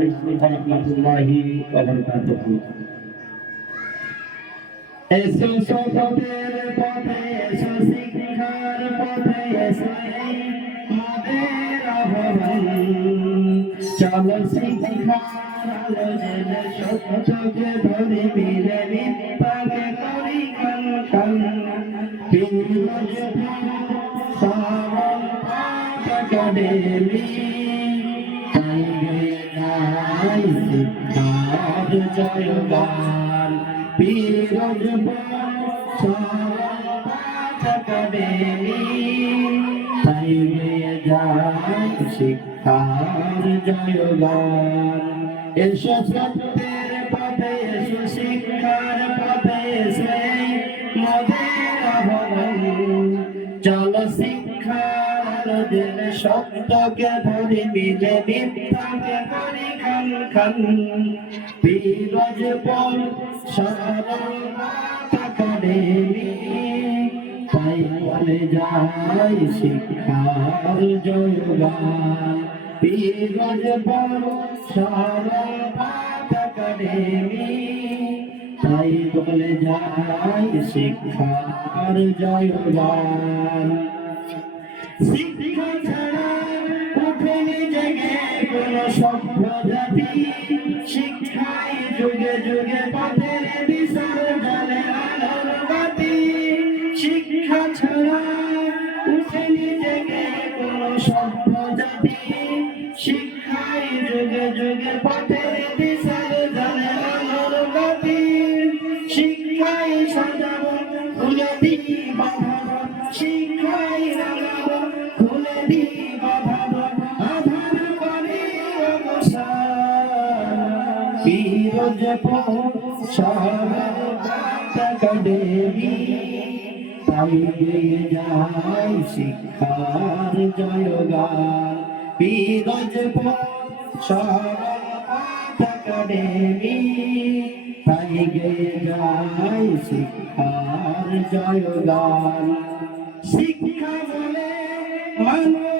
আলাইকুম ওয়া রাহমাতুল্লাহি ওয়া এসো সফরের পথে এসো শিক্ষার পথে এসো এই আহ্বান চলো শিক্ষার আলো জেলে সত্যকে ধরে মিলে মিথ্যাকে করি কান কান পিরোজ একাডেমি গাই শিক্ষার জয়গান পিরোজ একাডেমি তাই যাই শিক্ষার জয়গান এসো সত্যের পথে এসো শিক্ষার পথে এসো মোদের চলো শিক্ষার দিলে সত্যকে ধরি মিলে মিথ্যাকে করি খান খান। বিরজ পর সরল একাডেমি তাই বলে যাই শিক্ষার জয়গান বিরজ পর সরল একাডেমি তাই বলে যাই শিক্ষার জয়গান শিক্ষা ছাড়া উঠেনি জেগে কোন সভ্য জাতি শিক্ষাই যুগে যুগে পথের দিশার জানে আলোর বাতি শিক্ষা ছাড়া উঠেনি জেগে কোন সভ্য জাতি শিক্ষাই যুগে যুগে পথের দিশার জানে আলোর বাতি শিক্ষাই সাজাবো খুলে দিই বাঁধাবো শিক্ষাই অবসান ফিরোজ একাডেমি তাই গিয়ে যায় শিক্ষার জয়গান ফিরোজ একাডেমি তাই গিয়ে যায় শিক্ষার জয়গান শিক্ষা বলে মানুষ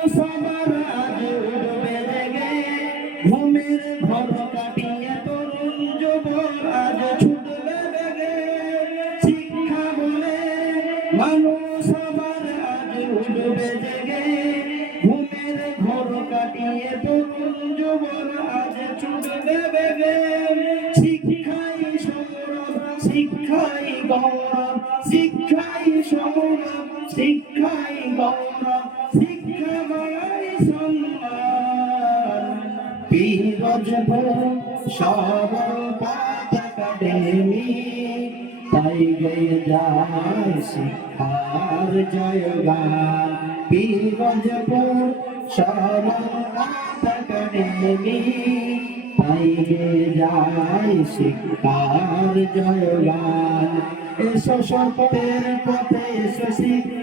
আবার আজ উঠবে জেগে। ঘুমের ঘর কাটিয়ে তরুণ যুবক আজ ছুটবে বেগে শিক্ষাই সৌরভ, শিক্ষাই গৌরব, শিক্ষাই সৌরভ, শিক্ষাই গৌরব, শিক্ষা বড়াই সম্মান। বিরজ সরল পাঠ একাডেমি। তাই গাই যায় শিক্ষার জয়গান। পীর সরল পাঠ একাডেমি তাই গয়ে যায় শিক্ষার জয়গান। এসো সত্যের পথে, এসো শিক্ষার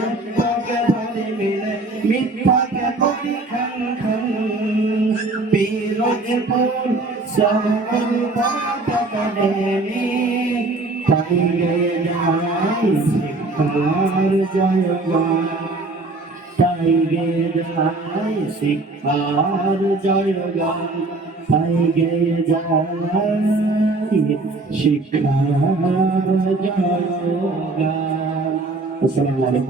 সত্যকে ধরে মিলে মিথ্যাকে করি খান খান পিরোজপুর সকল পথ একাডেমি তাই শিক্ষার জয়গান আলাইকুম